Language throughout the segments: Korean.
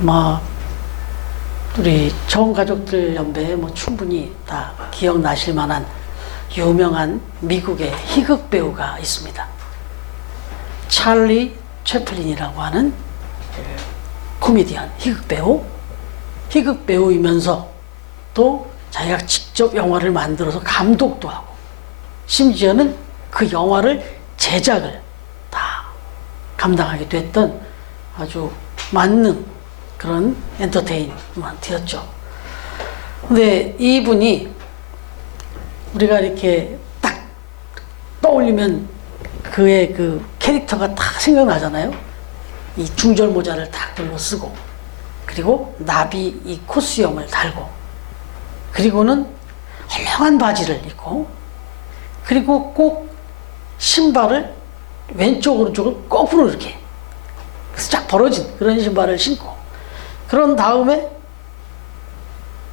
아마 우리 정가족들 연배에 뭐 충분히 다 기억나실 만한 유명한 미국의 희극 배우가 있습니다. 찰리 채플린이라고 하는 코미디언, 희극 배우이면서 또 자기가 직접 영화를 만들어서 감독도 하고 심지어는 그 영화를 제작을 다 감당하기도 했던 아주 만능 그런 엔터테인먼트였죠. 근데 이분이 우리가 이렇게 딱 떠올리면 그의 그 캐릭터가 딱 생각나잖아요. 이 중절 모자를 딱 들고 쓰고, 그리고 나비 이 코수염을 달고, 그리고는 헐렁한 바지를 입고, 그리고 꼭 신발을 왼쪽 오른쪽을 거꾸로 이렇게 쫙 벌어진 그런 신발을 신고, 그런 다음에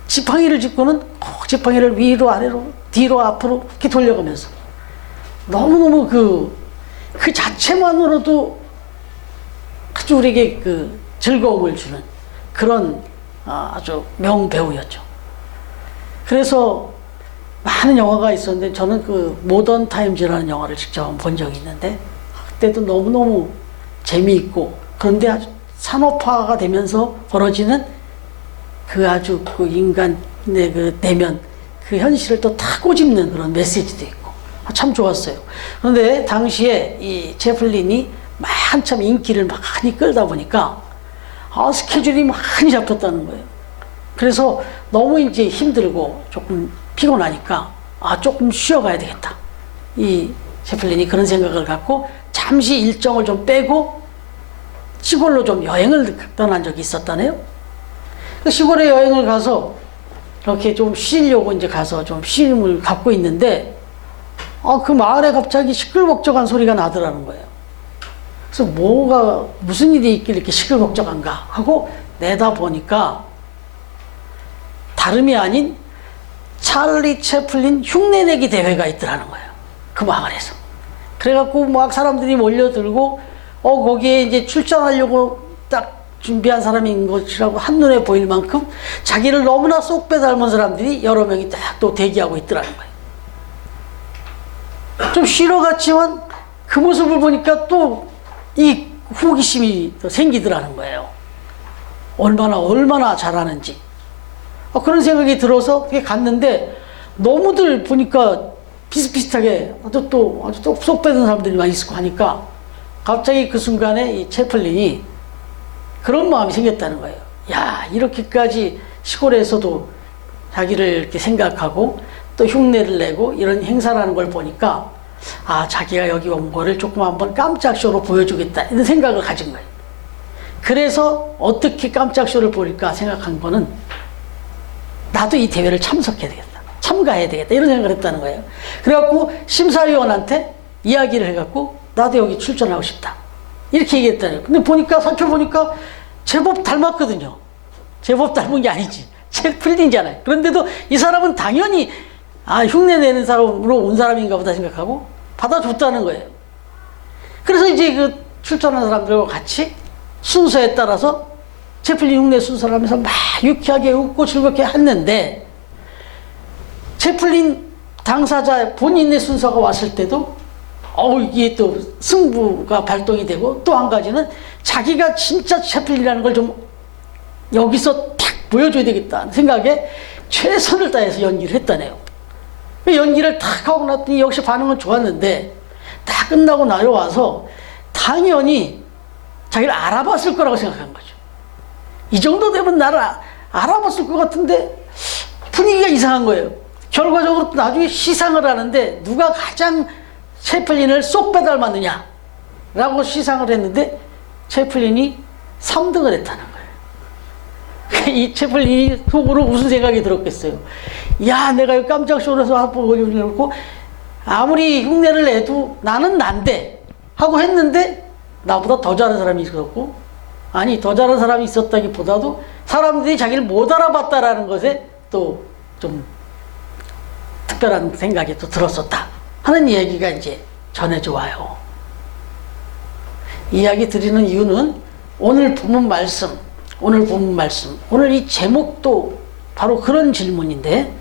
지팡이를 짚고는 꼭 지팡이를 위로 아래로 뒤로 앞으로 이렇게 돌려가면서 너무너무 그 자체만으로도 아주 우리에게 그 즐거움을 주는 그런 아주 명배우였죠. 그래서 많은 영화가 있었는데 저는 그 모던 타임즈라는 영화를 직접 본 적이 있는데 그때도 너무너무 재미있고, 그런데 아주 산업화가 되면서 벌어지는 그 아주 그 인간의 그 내면, 그 현실을 또 다 꼬집는 그런 메시지도 있고 참 좋았어요. 그런데 당시에 이 채플린이 한참 인기를 많이 끌다 보니까 스케줄이 많이 잡혔다는 거예요. 그래서 너무 이제 힘들고 조금 피곤하니까 조금 쉬어가야 되겠다. 이 채플린이 그런 생각을 갖고 잠시 일정을 좀 빼고 시골로 좀 여행을 떠난 적이 있었다네요. 그 시골에 여행을 가서 이렇게 좀 쉬려고 이제 가서 좀 쉼을 갖고 있는데 그 마을에 갑자기 시끌벅적한 소리가 나더라는 거예요. 그래서 무슨 일이 있길래 이렇게 시끌벅적한가 하고 내다 보니까 다름이 아닌 찰리 채플린 흉내내기 대회가 있더라는 거예요. 그 마을에서. 그래갖고 막 사람들이 몰려들고 거기에 이제 출전하려고 딱 준비한 사람인 것이라고 한눈에 보일 만큼 자기를 너무나 쏙 빼닮은 사람들이 여러 명이 딱 또 대기하고 있더라는 거예요. 좀 쉬러 갔지만 그 모습을 보니까 또 이 호기심이 또 생기더라는 거예요. 얼마나 잘하는지. 그런 생각이 들어서 그게 갔는데 너무들 보니까 비슷비슷하게 아주 또 쏙 빼든 사람들이 많이 있고 하니까 갑자기 그 순간에 이 채플린이 그런 마음이 생겼다는 거예요. 야, 이렇게까지 시골에서도 자기를 이렇게 생각하고 또 흉내를 내고 이런 행사라는 걸 보니까 자기가 여기 온 거를 조금 한번 깜짝 쇼로 보여주겠다 이런 생각을 가진 거예요. 그래서 어떻게 깜짝 쇼를 보일까 생각한 거는 나도 이 대회를 참석해야 되겠다, 참가해야 되겠다 이런 생각을 했다는 거예요. 그래갖고 심사위원한테 이야기를 해갖고 나도 여기 출전하고 싶다 이렇게 얘기했다는 거예요. 근데 살펴보니까 제법 닮았거든요. 제법 닮은 게 아니지, 채플린이잖아요. 그런데도 이 사람은 당연히 흉내내는 사람으로 온 사람인가 보다 생각하고 받아줬다는 거예요. 그래서 이제 그 출전한 사람들과 같이 순서에 따라서 채플린 흉내 순서를 하면서 막 유쾌하게 웃고 즐겁게 했는데, 채플린 당사자 본인의 순서가 왔을 때도 이게 또 승부가 발동이 되고, 또 한 가지는 자기가 진짜 채플린이라는 걸 좀 여기서 탁 보여줘야 되겠다는 생각에 최선을 다해서 연기를 했다네요. 연기를 탁 하고 났더니 역시 반응은 좋았는데 다 끝나고 나와서 당연히 자기를 알아봤을 거라고 생각한 거죠. 이 정도 되면 나를 알아봤을 것 같은데 분위기가 이상한 거예요. 결과적으로 나중에 시상을 하는데 누가 가장 채플린을 쏙 빼닮았느냐 라고 시상을 했는데 채플린이 3등을 했다는 거예요. 이 채플린이 속으로 무슨 생각이 들었겠어요. 야, 내가 이 깜짝 쇼에서 한번 보여주려고 아무리 흉내를 내도 나는 난데 하고 했는데 나보다 더 잘하는 사람이 있었고, 더 잘하는 사람이 있었다기보다도 사람들이 자기를 못 알아봤다라는 것에 또 좀 특별한 생각이 또 들었었다 하는 얘기가 이제 전해져 와요. 이야기 드리는 이유는 오늘 본문 말씀 오늘 본 말씀, 오늘 이 제목도 바로 그런 질문인데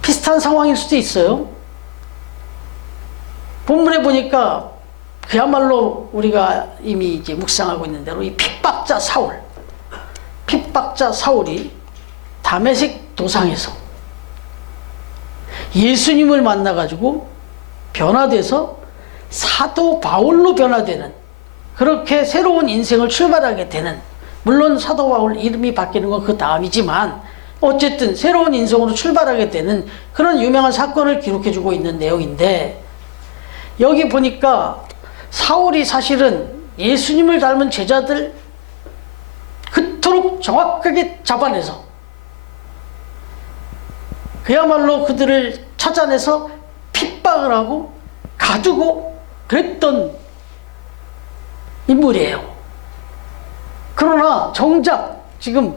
비슷한 상황일 수도 있어요. 본문에 보니까 그야말로 우리가 이미 이제 묵상하고 있는 대로 이 핍박자 사울이 다메섹 도상에서 예수님을 만나가지고 변화돼서 사도 바울로 변화되는, 그렇게 새로운 인생을 출발하게 되는, 물론 사도 바울 이름이 바뀌는 건 그 다음이지만 어쨌든 새로운 인생으로 출발하게 되는 그런 유명한 사건을 기록해주고 있는 내용인데, 여기 보니까 사울이 사실은 예수님을 닮은 제자들 그토록 정확하게 잡아내서 그야말로 그들을 찾아내서 핍박을 하고 가두고 그랬던 인물이에요. 그러나 정작 지금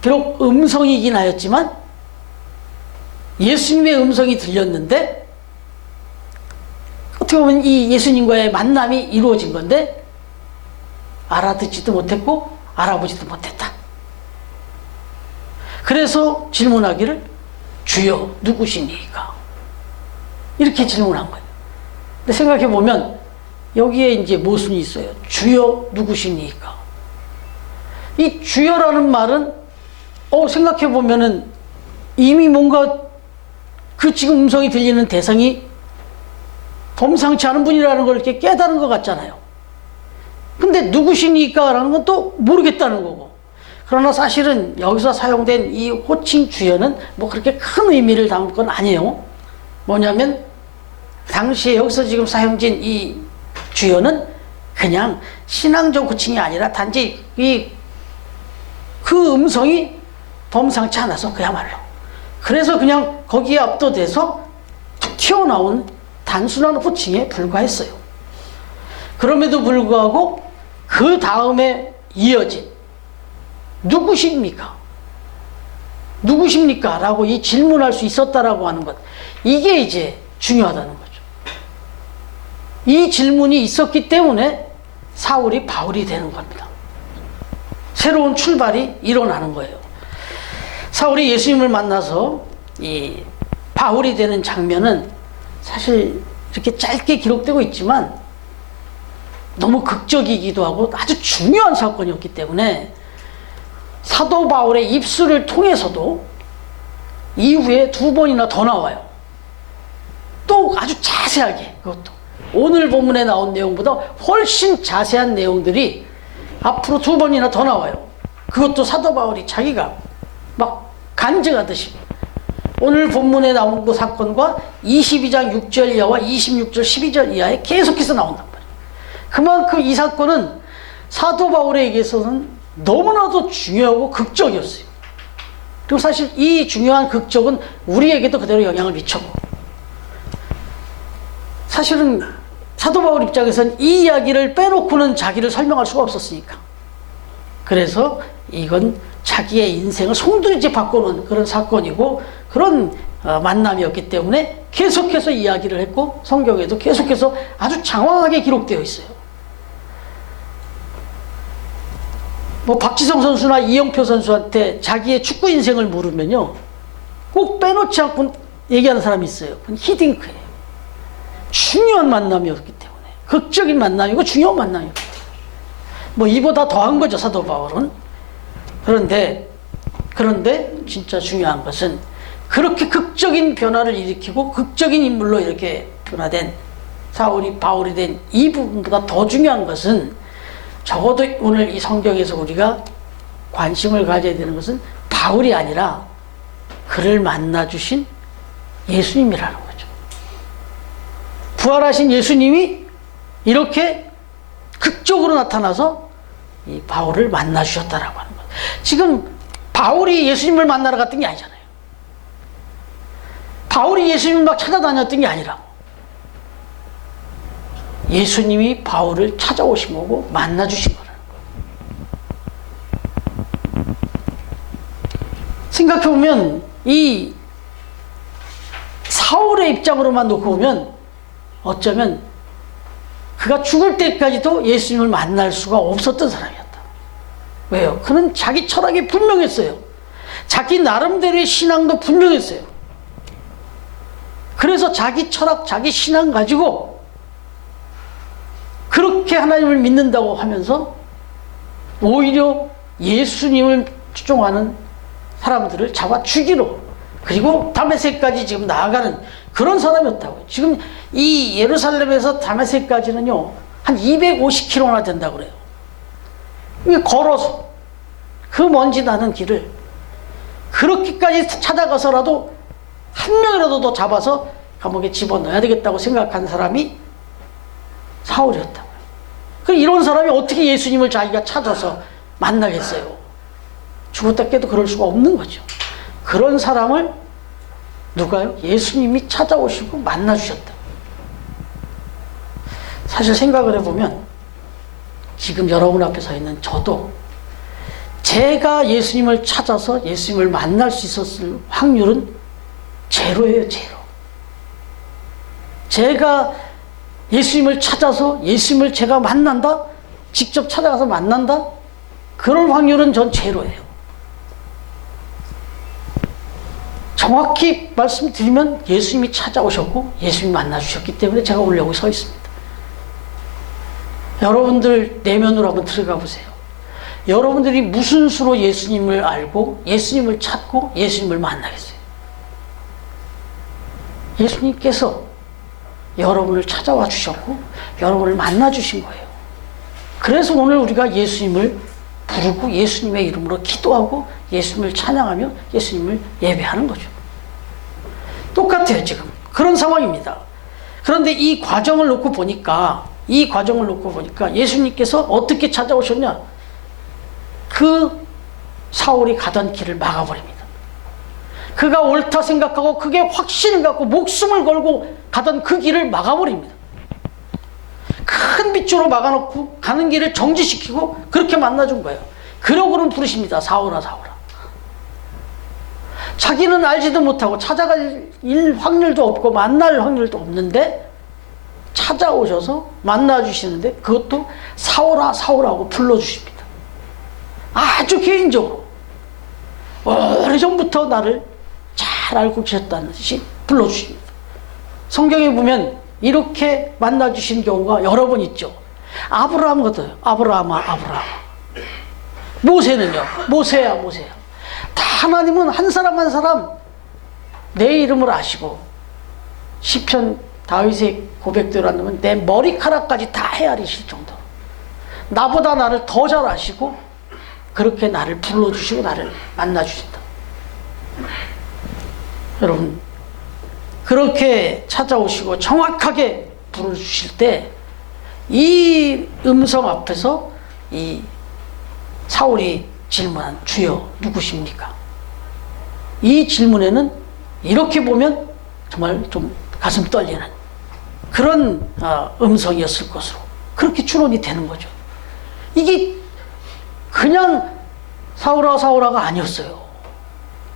비록 음성이긴 하였지만 예수님의 음성이 들렸는데, 어떻게 보면 이 예수님과의 만남이 이루어진 건데 알아듣지도 못했고 알아보지도 못했다. 그래서 질문하기를 주여 누구시니까, 이렇게 질문한 거예요. 근데 생각해 보면 여기에 이제 모순이 있어요. 주여 누구시니까. 이 주여라는 말은 생각해 보면은 이미 뭔가 그 지금 음성이 들리는 대상이 범상치 않은 분이라는 걸 이렇게 깨달은 것 같잖아요. 근데 누구시니까 라는 건 또 모르겠다는 거고. 그러나 사실은 여기서 사용된 이 호칭 주여는 뭐 그렇게 큰 의미를 담을 건 아니에요. 뭐냐면 당시에 여기서 지금 사용된 이 주여는 그냥 신앙적 호칭이 아니라 단지 그 음성이 범상치 않아서 그야말로, 그래서 그냥 거기에 압도돼서 튀어나온 단순한 호칭에 불과했어요. 그럼에도 불구하고 그 다음에 이어진 누구십니까? 누구십니까? 라고 이 질문할 수 있었다라고 하는 것, 이게 이제 중요하다는 거죠. 이 질문이 있었기 때문에 사울이 바울이 되는 겁니다. 새로운 출발이 일어나는 거예요. 사울이 예수님을 만나서 이 바울이 되는 장면은 사실 이렇게 짧게 기록되고 있지만 너무 극적이기도 하고 아주 중요한 사건이었기 때문에 사도 바울의 입술을 통해서도 이후에 2번이나 더 나와요. 또 아주 자세하게, 그것도 오늘 본문에 나온 내용보다 훨씬 자세한 내용들이 앞으로 2번이나 더 나와요. 그것도 사도 바울이 자기가 막 간증하듯이 오늘 본문에 나온 그 사건과 22장 6절 이하와 26절 12절 이하에 계속해서 나온단 말이에요. 그만큼 이 사건은 사도 바울에게서는 너무나도 중요하고 극적이었어요. 그리고 사실 이 중요한 극적은 우리에게도 그대로 영향을 미쳤고, 사실은 사도 바울 입장에서는 이 이야기를 빼놓고는 자기를 설명할 수가 없었으니까, 그래서 이건 자기의 인생을 송두리째 바꾸는 그런 사건이고 그런 만남이었기 때문에 계속해서 이야기를 했고 성경에도 계속해서 아주 장황하게 기록되어 있어요. 뭐 박지성 선수나 이영표 선수한테 자기의 축구 인생을 물으면요, 꼭 빼놓지 않고 얘기하는 사람이 있어요. 그건 히딩크예요. 중요한 만남이었기 때문에, 극적인 만남이고 중요한 만남이었기 때문에 뭐 이보다 더한 거죠, 사도 바울은. 그런데 진짜 중요한 것은 그렇게 극적인 변화를 일으키고 극적인 인물로 이렇게 변화된 사울이 바울이 된 이 부분보다 더 중요한 것은, 적어도 오늘 이 성경에서 우리가 관심을 가져야 되는 것은 바울이 아니라 그를 만나주신 예수님이라는 거죠. 부활하신 예수님이 이렇게 극적으로 나타나서 이 바울을 만나주셨다라고 하는 거예요. 지금 바울이 예수님을 만나러 갔던 게 아니잖아요. 바울이 예수님을 막 찾아다녔던 게 아니라 예수님이 바울을 찾아오신 거고 만나주신 거라는 거예요. 생각해보면 이 사울의 입장으로만 놓고 보면 어쩌면 그가 죽을 때까지도 예수님을 만날 수가 없었던 사람이었다. 왜요? 그는 자기 철학이 분명했어요. 자기 나름대로의 신앙도 분명했어요. 그래서 자기 철학, 자기 신앙 가지고 그렇게 하나님을 믿는다고 하면서 오히려 예수님을 추종하는 사람들을 잡아 죽이러, 그리고 다메섹까지 지금 나아가는 그런 사람이었다고요. 지금 이 예루살렘에서 다메섹까지는요 한 250km나 된다고 그래요. 걸어서 그 먼지 나는 길을 그렇게까지 찾아가서라도 한 명이라도 더 잡아서 감옥에 집어넣어야 되겠다고 생각한 사람이 사울이었다고요. 이런 사람이 어떻게 예수님을 자기가 찾아서 만나겠어요? 죽었다 깨도 그럴 수가 없는 거죠. 그런 사람을 누가요? 예수님이 찾아오시고 만나주셨다. 사실 생각을 해보면 지금 여러분 앞에 서 있는 저도 제가 예수님을 찾아서 예수님을 만날 수 있었을 확률은 제로예요, 제로. 제가 예수님을 찾아서 예수님을 제가 만난다? 직접 찾아가서 만난다? 그럴 확률은 전 제로예요. 정확히 말씀드리면 예수님이 찾아오셨고 예수님이 만나주셨기 때문에 제가 오늘 여기 서 있습니다. 여러분들 내면으로 한번 들어가 보세요. 여러분들이 무슨 수로 예수님을 알고 예수님을 찾고 예수님을 만나겠어요? 예수님께서 여러분을 찾아와 주셨고 여러분을 만나 주신 거예요. 그래서 오늘 우리가 예수님을 부르고 예수님의 이름으로 기도하고 예수님을 찬양하며 예수님을 예배하는 거죠. 똑같아요. 지금 그런 상황입니다. 그런데 이 과정을 놓고 보니까 예수님께서 어떻게 찾아오셨냐? 그 사울이 가던 길을 막아버립니다. 그가 옳다 생각하고 그게 확신을 갖고 목숨을 걸고 가던 그 길을 막아버립니다. 큰 빛으로 막아놓고 가는 길을 정지시키고 그렇게 만나준 거예요. 그러고는 부르십니다. 사울아, 사울아. 자기는 알지도 못하고 찾아갈 확률도 없고 만날 확률도 없는데 찾아오셔서 만나주시는데 그것도 사울아, 사울아고 불러주십니다. 아주 개인적으로 오래전부터 나를 잘 알고 계셨다는 듯이 불러주십니다. 성경에 보면 이렇게 만나주신 경우가 여러 번 있죠. 아브라함 같아요. 아브라함아, 아브라함. 모세는요. 모세야, 모세야. 다 하나님은 한 사람 한 사람 내 이름을 아시고 시편 다윗의 고백대로 한다면 내 머리카락까지 다 헤아리실 정도로 나보다 나를 더 잘 아시고 그렇게 나를 불러주시고 나를 만나주신다. 여러분 그렇게 찾아오시고 정확하게 부르주실 때 이 음성 앞에서 이 사울이 질문한 주여 누구십니까? 이 질문에는 이렇게 보면 정말 좀 가슴 떨리는 그런 음성이었을 것으로 그렇게 추론이 되는 거죠. 이게 그냥 사울아 사울아가 아니었어요.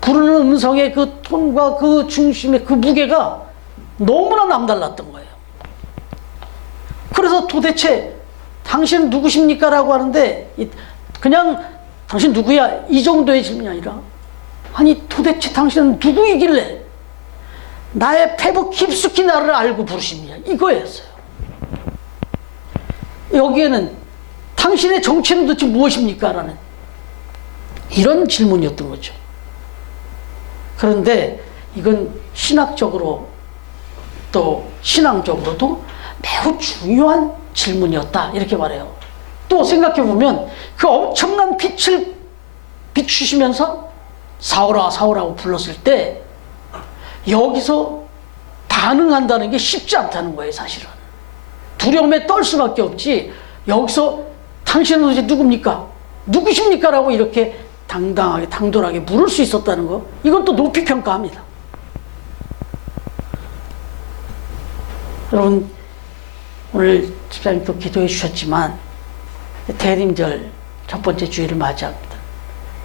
부르는 음성의 그 톤과 그 중심의 그 무게가 너무나 남달랐던 거예요. 그래서 도대체 당신 누구십니까? 라고 하는데 그냥 당신 누구야? 이 정도의 질문이 아니라 아니 도대체 당신은 누구이길래 나의 패부 깊숙이 나를 알고 부르십니까? 이거였어요. 여기에는 당신의 정체는 도대체 무엇입니까? 라는 이런 질문이었던 거죠. 그런데 이건 신학적으로 또 신앙적으로도 매우 중요한 질문이었다 이렇게 말해요. 또 생각해보면 그 엄청난 빛을 비추시면서 사울아 사울아고 불렀을 때 여기서 반응한다는 게 쉽지 않다는 거예요. 사실은 두려움에 떨 수밖에 없지 여기서 당신은 도대체 누굽니까? 누구십니까? 라고 이렇게 당당하게 당돌하게 물을 수 있었다는 거 이건 또 높이 평가합니다. 여러분 오늘 집사님도 기도해 주셨지만 대림절 첫 번째 주일을 맞이합니다.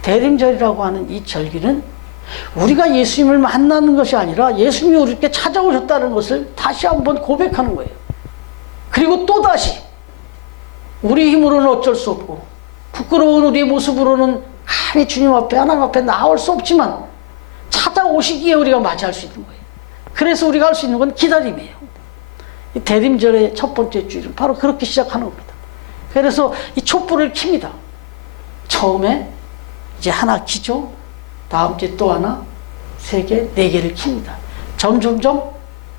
대림절이라고 하는 이 절기는 우리가 예수님을 만나는 것이 아니라 예수님이 우리에게 찾아오셨다는 것을 다시 한번 고백하는 거예요. 그리고 또다시 우리 힘으로는 어쩔 수 없고 부끄러운 우리의 모습으로는 감히 주님 앞에 하나님 앞에 나올 수 없지만 찾아오시기에 우리가 맞이할 수 있는 거예요. 그래서 우리가 할 수 있는 건 기다림이에요. 이 대림절의 첫 번째 주일은 바로 그렇게 시작하는 겁니다. 그래서 이 촛불을 켭니다. 처음에 이제 하나 켜죠. 다음 주에 또 하나, 3개, 4개를 켭니다. 점점점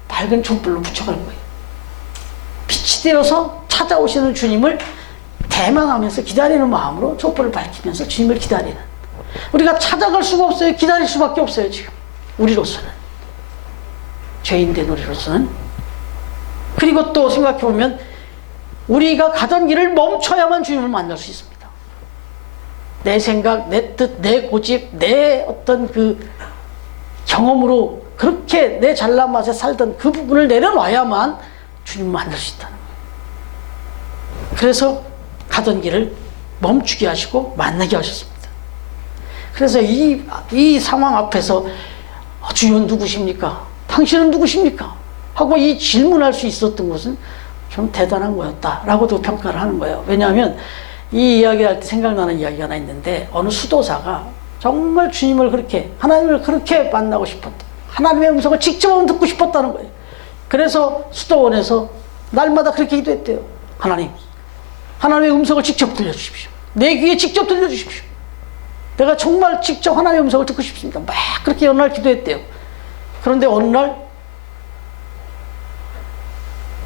밝은 촛불로 붙여갈 거예요. 빛이 되어서 찾아오시는 주님을 대망하면서 기다리는 마음으로 촛불을 밝히면서 주님을 기다리는, 우리가 찾아갈 수가 없어요. 기다릴 수밖에 없어요. 지금 우리로서는, 죄인된 우리로서는. 그리고 또 생각해보면 우리가 가던 길을 멈춰야만 주님을 만날 수 있습니다. 내 생각, 내 뜻, 내 고집, 내 어떤 그 경험으로 그렇게 내 잘난 맛에 살던 그 부분을 내려놔야만 주님을 만날 수 있다는 거예요. 그래서 가던 길을 멈추게 하시고 만나게 하셨습니다. 그래서 이 상황 앞에서 주여 누구십니까? 당신은 누구십니까? 하고 이 질문할 수 있었던 것은 좀 대단한 거였다라고도 평가를 하는 거예요. 왜냐하면 이 이야기할 때 생각나는 이야기가 하나 있는데, 어느 수도사가 정말 주님을 그렇게, 하나님을 그렇게 만나고 싶었다, 하나님의 음성을 직접 듣고 싶었다는 거예요. 그래서 수도원에서 날마다 그렇게 기도했대요. 하나님, 하나님의 음성을 직접 들려주십시오. 내 귀에 직접 들려주십시오. 내가 정말 직접 하나님의 음성을 듣고 싶습니다. 막 그렇게 어느 날 기도했대요. 그런데 어느 날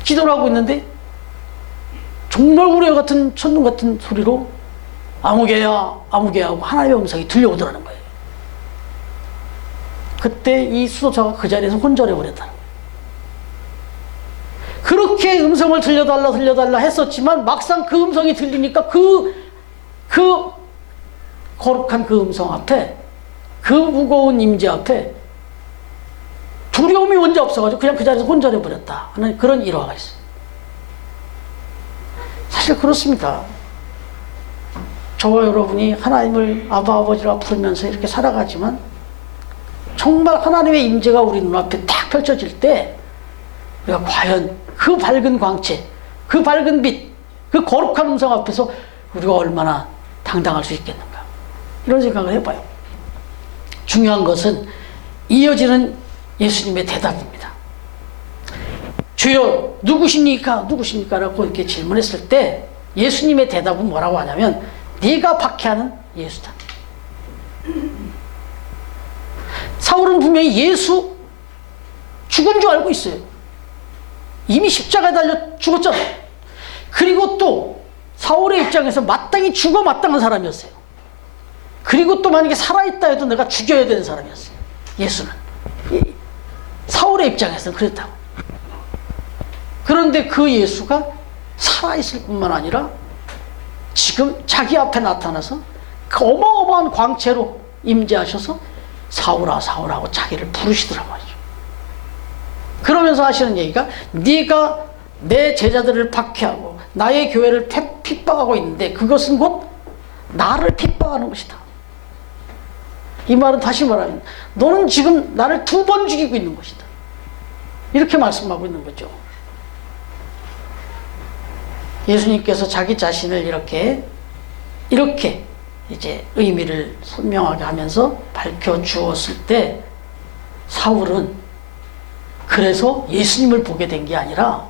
기도를 하고 있는데 정말 우레 같은 천둥 같은 소리로 아무개야 아무개야 하고 하나님의 음성이 들려오더라는 거예요. 그때 이 수도사가 그 자리에서 혼절해 버렸다는 거예요. 그렇게 음성을 들려달라 했었지만 막상 그 음성이 들리니까 그 거룩한 그 음성 앞에, 그 무거운 임재 앞에 두려움이 언제 없어가지고 그냥 그 자리에서 혼절해 버렸다 하는 그런 일화가 있어요. 사실 그렇습니다. 저와 여러분이 하나님을 아바 아버지라 부르면서 이렇게 살아가지만 정말 하나님의 임재가 우리 눈앞에 딱 펼쳐질 때 우리가 과연 그 밝은 광채, 그 밝은 빛, 그 거룩한 음성 앞에서 우리가 얼마나 당당할 수 있겠는가, 이런 생각을 해봐요. 중요한 것은 이어지는 예수님의 대답입니다. 주여 누구십니까? 누구십니까? 라고 이렇게 질문했을 때 예수님의 대답은 뭐라고 하냐면, 네가 박해하는 예수다. 사울은 분명히 예수 죽은 줄 알고 있어요. 이미 십자가에 달려 죽었잖아요. 그리고 또 사울의 입장에서 마땅히 죽어 마땅한 사람이었어요. 그리고 또 만약에 살아있다 해도 내가 죽여야 되는 사람이었어요. 예수는 사울의 입장에서는 그랬다고. 그런데 그 예수가 살아있을 뿐만 아니라 지금 자기 앞에 나타나서 그 어마어마한 광채로 임재하셔서 사울아 사울아 하고 자기를 부르시더란 말이죠. 그러면서 하시는 얘기가, 네가 내 제자들을 박해하고 나의 교회를 핍박하고 있는데 그것은 곧 나를 핍박하는 것이다. 이 말은 다시 말하면 너는 지금 나를 2번 죽이고 있는 것이다, 이렇게 말씀하고 있는 거죠. 예수님께서 자기 자신을 이렇게 이제 의미를 선명하게 하면서 밝혀주었을 때 사울은 그래서 예수님을 보게 된 게 아니라,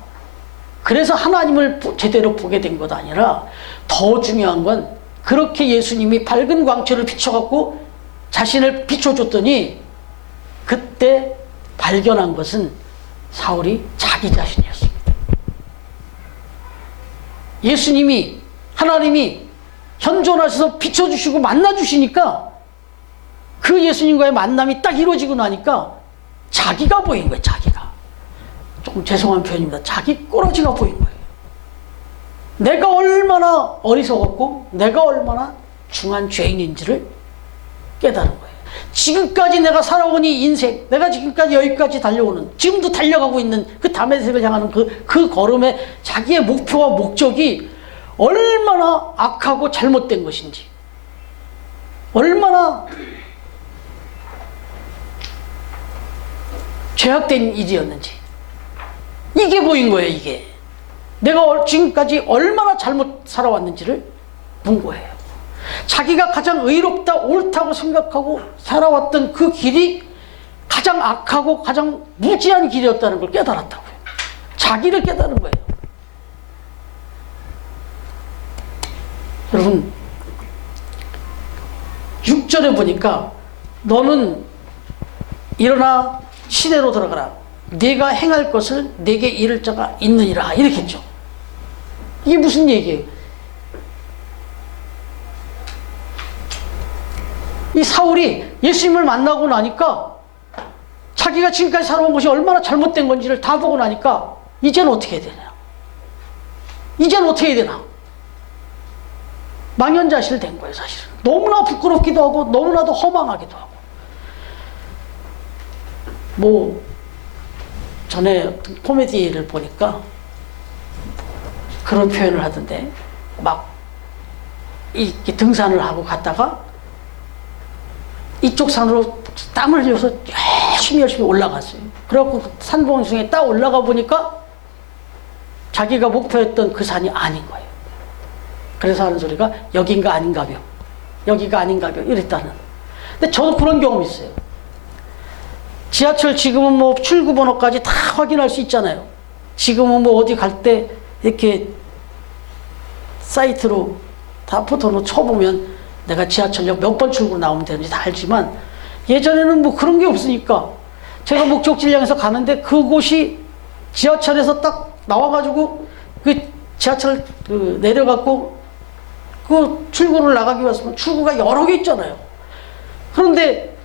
그래서 하나님을 제대로 보게 된 것 아니라, 더 중요한 건 그렇게 예수님이 밝은 광채를 비춰갖고 자신을 비춰줬더니 그때 발견한 것은 사울이 자기 자신이었습니다. 예수님이, 하나님이 현존하셔서 비춰주시고 만나주시니까 그 예수님과의 만남이 딱 이루어지고 나니까 자기가 보인 거예요. 자기가. 조금 죄송한 표현입니다. 자기 꼬라지가 보인 거예요. 내가 얼마나 어리석었고 내가 얼마나 중한 죄인인지를 깨달은 거예요. 지금까지 내가 살아온 이 인생, 내가 지금까지 여기까지 달려오는, 지금도 달려가고 있는 그 다메섹을 향하는 그 걸음에 자기의 목표와 목적이 얼마나 악하고 잘못된 것인지, 얼마나 죄악된 일이었는지, 이게 보인 거예요. 이게 내가 지금까지 얼마나 잘못 살아왔는지를 본 거예요. 자기가 가장 의롭다 옳다고 생각하고 살아왔던 그 길이 가장 악하고 가장 무지한 길이었다는 걸 깨달았다고요. 자기를 깨달은 거예요. 여러분 6절에 보니까 너는 일어나 시내로 들어가라. 네가 행할 것을 네게 이를 자가 있느니라. 이렇게 했죠. 이게 무슨 얘기예요? 이 사울이 예수님을 만나고 나니까 자기가 지금까지 살아온 것이 얼마나 잘못된 건지를 다 보고 나니까 이제는 어떻게 해야 되냐? 이제는 어떻게 해야 되나? 망연자실 된 거예요, 사실은. 너무나 부끄럽기도 하고 너무나도 허망하기도 하고. 뭐 전에 어떤 코미디를 보니까 그런 표현을 하던데, 막 이렇게 등산을 하고 갔다가 이쪽 산으로 땀을 흘려서 열심히 올라갔어요. 그래갖고 산봉숭에 딱 올라가 보니까 자기가 목표했던 그 산이 아닌 거예요. 그래서 하는 소리가 여긴가 아닌가벼, 여기가 아닌가벼 이랬다는. 근데 저도 그런 경험이 있어요. 지하철 지금은 뭐 출구 번호까지 다 확인할 수 있잖아요. 지금은 뭐 어디 갈 때 이렇게 사이트로 다 포토로 쳐보면 내가 지하철역 몇 번 출구로 나오면 되는지 다 알지만, 예전에는 뭐 그런 게 없으니까 제가 목적지를 향해서 가는데 그곳이 지하철에서 딱 나와가지고 그 지하철 내려갖고 그 출구를 나가기 위해서 출구가 여러 개 있잖아요. 그런데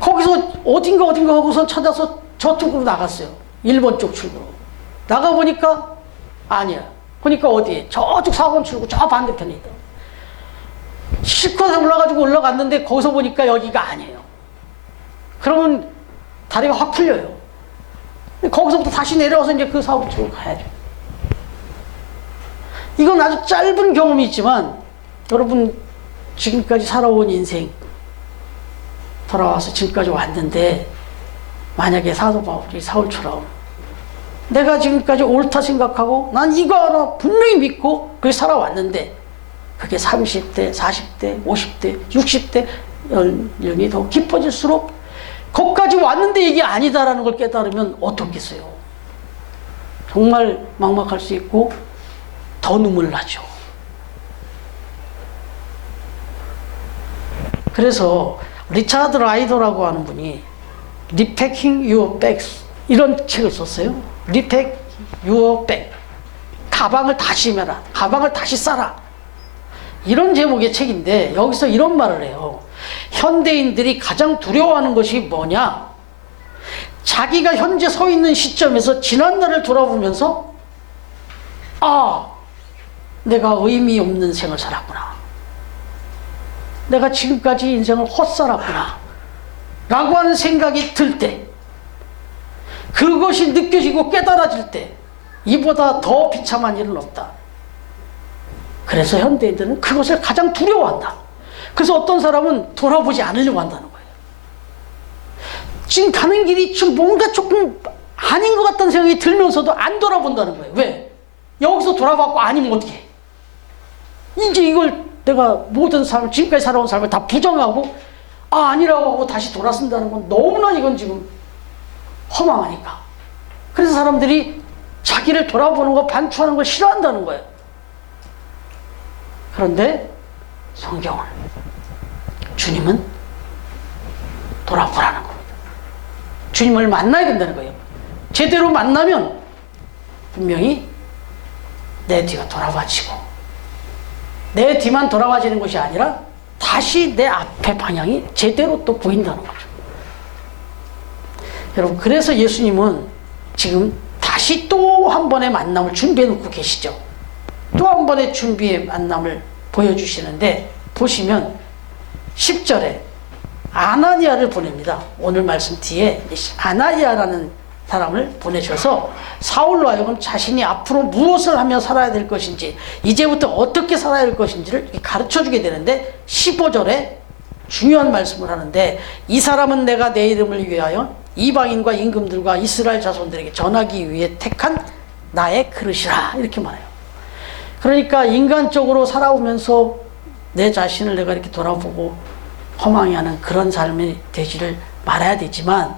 거기서 어딘가 하고선 찾아서 저쪽으로 나갔어요. 1번 쪽 출구로. 나가보니까 아니야. 그러니까 어디에? 저쪽 4번 출구 저 반대편에 있다. 실컷 올라갔는데 거기서 보니까 여기가 아니에요. 그러면 다리가 확 풀려요. 거기서부터 다시 내려와서 이제 그 4번 출구로 가야죠. 이건 아주 짧은 경험이 있지만 여러분 지금까지 살아온 인생 돌아와서 지금까지 왔는데, 만약에 사도 바울이 사울처럼 내가 지금까지 옳다 생각하고 난 이거 하나 분명히 믿고 그렇게 살아왔는데 그게 30대, 40대, 50대, 60대 연륜이 더 깊어질수록 거기까지 왔는데 이게 아니다라는 걸 깨달으면 어떻겠어요? 정말 막막할 수 있고 더 눈물 나죠. 그래서 리차드 라이더라고 하는 분이 Repacking Your Bags 이런 책을 썼어요. Repack Your Bag. 가방을 다시 매라. 가방을 다시 싸라. 이런 제목의 책인데 여기서 이런 말을 해요. 현대인들이 가장 두려워하는 것이 뭐냐? 자기가 현재 서 있는 시점에서 지난날을 돌아보면서 아, 내가 의미 없는 생을 살았구나. 내가 지금까지 인생을 헛살았구나 라고 하는 생각이 들 때, 그것이 느껴지고 깨달아질 때 이보다 더 비참한 일은 없다. 그래서 현대인들은 그것을 가장 두려워한다. 그래서 어떤 사람은 돌아보지 않으려고 한다는 거예요. 지금 가는 길이 좀 뭔가 조금 아닌 것 같다는 생각이 들면서도 안 돌아본다는 거예요. 왜? 여기서 돌아봤고 아니면 어떻게 해? 이제 이걸 내가 모든 삶을, 지금까지 살아온 삶을 다 부정하고 아니라고 하고 다시 돌아선다는 건 너무나 이건 지금 허망하니까. 그래서 사람들이 자기를 돌아보는 거, 반추하는 걸 싫어한다는 거예요. 그런데 성경은, 주님은 돌아보라는 겁니다. 주님을 만나야 된다는 거예요. 제대로 만나면 분명히 내 뒤가 돌아와지고, 내 뒤만 돌아와지는 것이 아니라 다시 내 앞에 방향이 제대로 또 보인다는 거죠. 여러분, 그래서 예수님은 지금 다시 또 한 번의 만남을 준비해 놓고 계시죠. 또 한 번의 준비의 만남을 보여주시는데, 보시면 10절에 아나니아를 보냅니다. 오늘 말씀 뒤에 아나니아라는 사람을 보내셔서 사울로 하여금 자신이 앞으로 무엇을 하며 살아야 될 것인지, 이제부터 어떻게 살아야 할 것인지를 가르쳐주게 되는데, 15절에 중요한 말씀을 하는데, 이 사람은 내가 내 이름을 위하여 이방인과 임금들과 이스라엘 자손들에게 전하기 위해 택한 나의 그릇이라, 이렇게 말해요. 그러니까 인간적으로 살아오면서 내 자신을 내가 이렇게 돌아보고 허망해하는 그런 삶이 되지를 말아야 되지만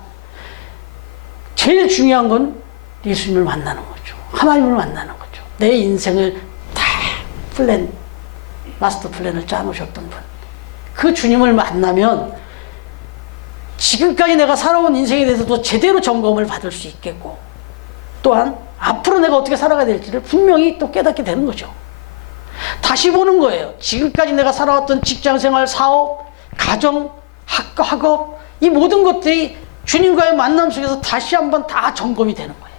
제일 중요한 건 예수님을 만나는 거죠. 하나님을 만나는 거죠. 내 인생을 다 마스터 플랜을 짜놓으셨던 분. 그 주님을 만나면 지금까지 내가 살아온 인생에 대해서도 제대로 점검을 받을 수 있겠고 또한 앞으로 내가 어떻게 살아가야 될지를 분명히 또 깨닫게 되는 거죠. 다시 보는 거예요. 지금까지 내가 살아왔던 직장생활, 사업, 가정, 학업 이 모든 것들이 주님과의 만남 속에서 다시 한번 다 점검이 되는 거예요.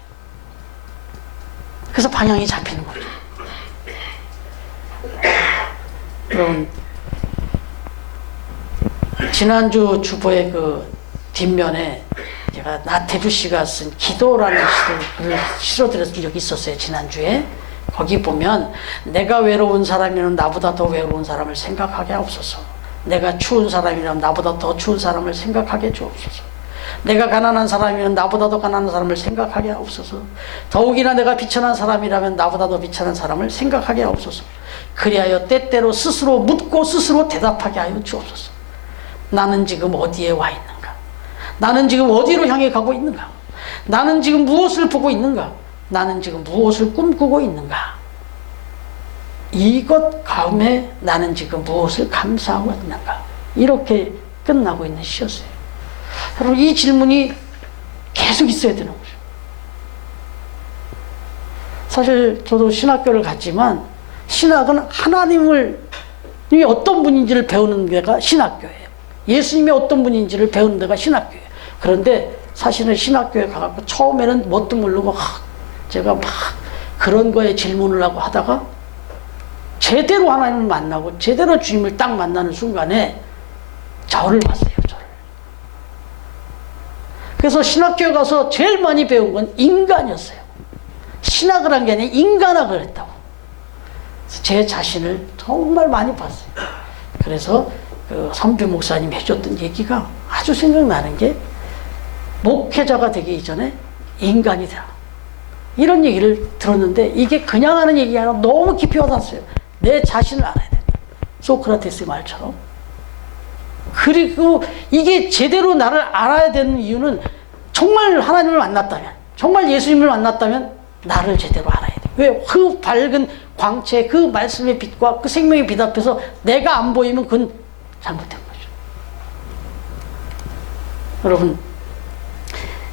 그래서 방향이 잡히는 거죠. 그럼 지난주 주보의 그 뒷면에 제가 나태주 씨가 쓴 기도라는 시를 실어드렸던 적이 있었어요. 지난주에. 거기 보면 내가 외로운 사람이면 나보다 더 외로운 사람을 생각하게 하옵소서. 내가 추운 사람이라면 나보다 더 추운 사람을 생각하게 주옵소서. 내가 가난한 사람이면 나보다 더 가난한 사람을 생각하게 하옵소서. 더욱이나 내가 비천한 사람이라면 나보다 더 비천한 사람을 생각하게 하옵소서. 그리하여 때때로 스스로 묻고 스스로 대답하게 하여 주옵소서. 나는 지금 어디에 와 있는가? 나는 지금 어디로 향해 가고 있는가? 나는 지금 무엇을 보고 있는가? 나는 지금 무엇을 꿈꾸고 있는가? 이것 가운데 나는 지금 무엇을 감사하고 있는가? 이렇게 끝나고 있는 시였어요. 여러분, 이 질문이 계속 있어야 되는 거죠. 사실 저도 신학교를 갔지만 신학은 하나님이 어떤 분인지를 배우는 데가 신학교예요. 예수님이 어떤 분인지를 배우는 데가 신학교예요. 그런데 사실은 신학교에 가서 처음에는 뭣도 모르고 제가 막 그런 거에 질문을 하고 하다가 제대로 하나님을 만나고 제대로 주님을 딱 만나는 순간에 저를 봤어요. 저를. 그래서 신학교에 가서 제일 많이 배운 건 인간이었어요. 신학을 한 게 아니라 인간학을 했다고. 제 자신을 정말 많이 봤어요. 그래서 그 선배 목사님이 해줬던 얘기가 아주 생각나는 게 목회자가 되기 이전에 인간이 되라. 이런 얘기를 들었는데 이게 그냥 하는 얘기가 아니라 너무 깊이 와닿았어요. 내 자신을 알아야 돼. 소크라테스의 말처럼. 그리고 이게 제대로 나를 알아야 되는 이유는 정말 하나님을 만났다면, 정말 예수님을 만났다면 나를 제대로 알아야 돼. 왜? 그 밝은 광채, 그 말씀의 빛과 그 생명의 빛 앞에서 내가 안 보이면 그건 잘못된 거죠. 여러분,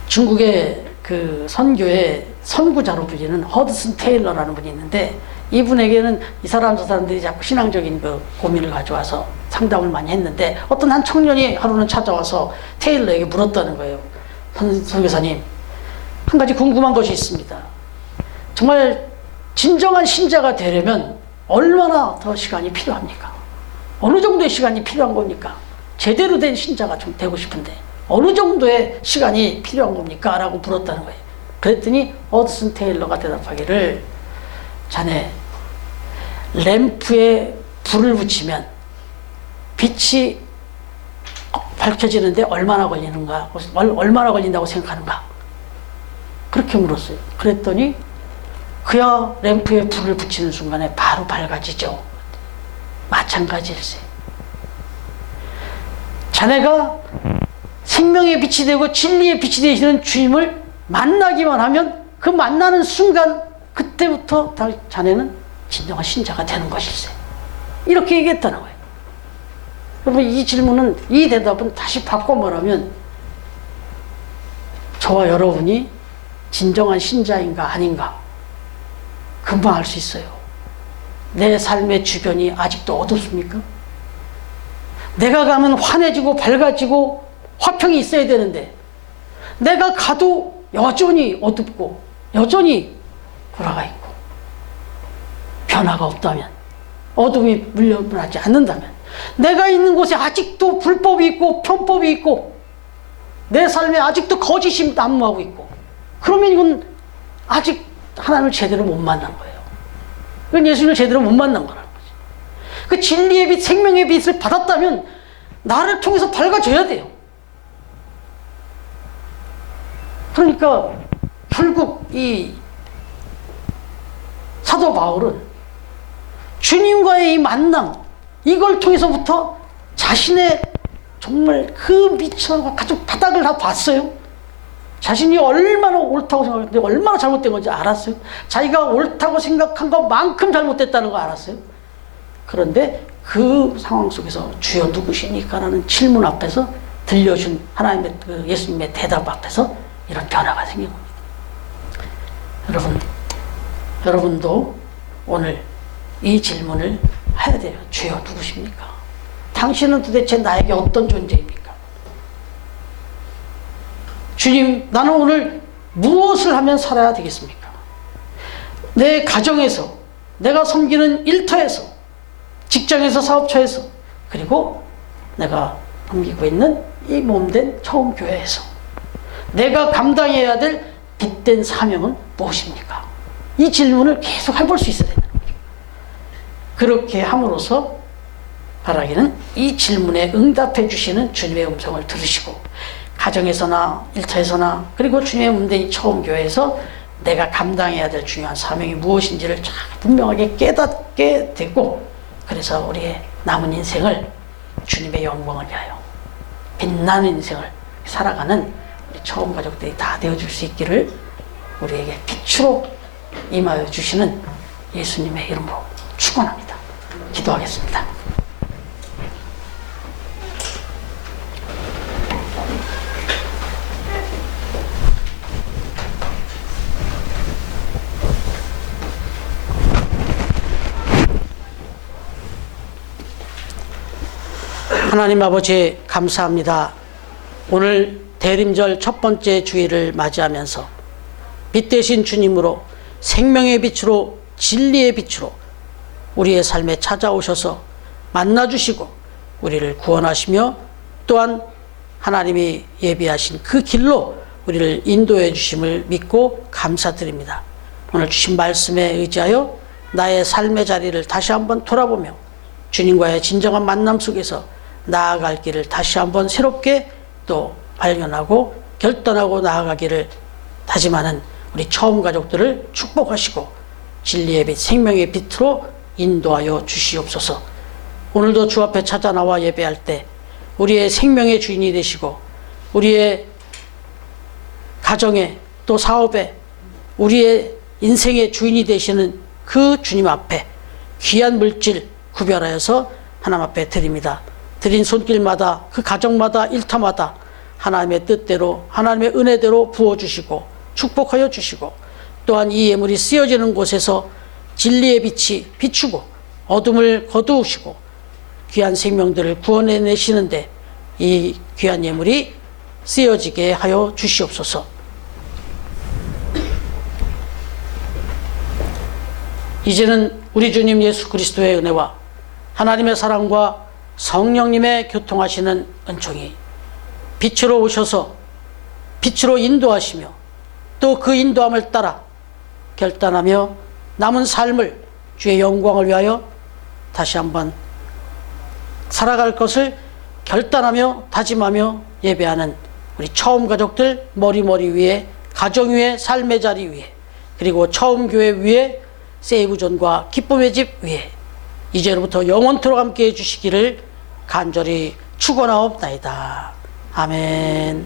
중국의 그 선교의 선구자로 불리는 허드슨 테일러라는 분이 있는데 이분에게는 이 사람 저 사람들이 자꾸 신앙적인 그 고민을 가져와서 상담을 많이 했는데 어떤 한 청년이 하루는 찾아와서 테일러에게 물었다는 거예요. 선교사님, 한 가지 궁금한 것이 있습니다. 정말 진정한 신자가 되려면 얼마나 더 시간이 필요합니까? 어느 정도의 시간이 필요한 겁니까? 제대로 된 신자가 좀 되고 싶은데 어느 정도의 시간이 필요한 겁니까? 라고 물었다는 거예요. 그랬더니 허드슨 테일러가 대답하기를 자네 램프에 불을 붙이면 빛이 밝혀지는데 얼마나 걸리는가? 얼마나 걸린다고 생각하는가? 그렇게 물었어요. 그랬더니 그야 램프에 불을 붙이는 순간에 바로 밝아지죠. 마찬가지일세. 자네가 생명의 빛이 되고 진리의 빛이 되시는 주님을 만나기만 하면 그 만나는 순간 그때부터 자네는 진정한 신자가 되는 것일세. 이렇게 얘기했다는 거예요. 여러분, 이 질문은, 이 대답은 다시 바꿔 말하면 저와 여러분이 진정한 신자인가 아닌가 금방 알 수 있어요. 내 삶의 주변이 아직도 어둡습니까? 내가 가면 환해지고 밝아지고 화평이 있어야 되는데 내가 가도 여전히 어둡고 여전히 돌아가 있고 변화가 없다면, 어둠이 물려나지 않는다면, 내가 있는 곳에 아직도 불법이 있고 편법이 있고 내 삶에 아직도 거짓이 난무하고 있고, 그러면 이건 아직 하나님을 제대로 못 만난 거예요. 그건 예수님을 제대로 못 만난 거라는 거지. 그 진리의 빛, 생명의 빛을 받았다면 나를 통해서 밝아져야 돼요. 그러니까 결국 이 사도 바울은 주님과의 이 만남, 이걸 통해서부터 자신의 정말 그 미천과 가족 바닥을 다 봤어요. 자신이 얼마나 옳다고 생각했는데 얼마나 잘못된 건지 알았어요. 자기가 옳다고 생각한 것만큼 잘못됐다는 거 알았어요. 그런데 그 상황 속에서 주여 누구십니까? 라는 질문 앞에서 들려준 하나님의 그 예수님의 대답 앞에서 이런 변화가 생긴 겁니다. 여러분도 오늘 이 질문을 해야 돼요. 주여 누구십니까? 당신은 도대체 나에게 어떤 존재입니까? 주님, 나는 오늘 무엇을 하면 살아야 되겠습니까? 내 가정에서, 내가 섬기는 일터에서, 직장에서, 사업처에서, 그리고 내가 섬기고 있는 이 몸된 처음 교회에서 내가 감당해야 될 빛된 사명은 무엇입니까? 이 질문을 계속 해볼 수 있어야 되는 거죠. 그렇게 함으로써 바라기는 이 질문에 응답해 주시는 주님의 음성을 들으시고 가정에서나 일터에서나 그리고 주님의 몸된 처음 교회에서 내가 감당해야 될 중요한 사명이 무엇인지를 잘 분명하게 깨닫게 되고, 그래서 우리의 남은 인생을 주님의 영광을 위하여 빛나는 인생을 살아가는 우리 처음 가족들이 다 되어줄 수 있기를 우리에게 빛으로 임하여 주시는 예수님의 이름으로 축원합니다. 기도하겠습니다. 하나님 아버지 감사합니다. 오늘 대림절 첫 번째 주일을 맞이하면서 빛 되신 주님으로 생명의 빛으로 진리의 빛으로 우리의 삶에 찾아오셔서 만나주시고 우리를 구원하시며 또한 하나님이 예비하신 그 길로 우리를 인도해 주심을 믿고 감사드립니다. 오늘 주신 말씀에 의지하여 나의 삶의 자리를 다시 한번 돌아보며 주님과의 진정한 만남 속에서 나아갈 길을 다시 한번 새롭게 또 발견하고 결단하고 나아가기를 다짐하는 우리 처음 가족들을 축복하시고 진리의 빛, 생명의 빛으로 인도하여 주시옵소서. 오늘도 주 앞에 찾아 나와 예배할 때 우리의 생명의 주인이 되시고 우리의 가정에 또 사업에 우리의 인생의 주인이 되시는 그 주님 앞에 귀한 물질 구별하여서 하나님 앞에 드립니다. 드린 손길마다 그 가정마다 일터마다 하나님의 뜻대로 하나님의 은혜대로 부어주시고 축복하여 주시고 또한 이 예물이 쓰여지는 곳에서 진리의 빛이 비추고 어둠을 거두시고 귀한 생명들을 구원해내시는데 이 귀한 예물이 쓰여지게 하여 주시옵소서. 이제는 우리 주님 예수 그리스도의 은혜와 하나님의 사랑과 성령님의 교통하시는 은총이 빛으로 오셔서 빛으로 인도하시며 또 그 인도함을 따라 결단하며 남은 삶을 주의 영광을 위하여 다시 한번 살아갈 것을 결단하며 다짐하며 예배하는 우리 처음 가족들 머리 위에 가정 위에 삶의 자리 위에 그리고 처음 교회 위에 세이브존과 기쁨의 집 위에 이제로부터 영원토록 함께해 주시기를 간절히 축원하옵나이다. 아멘.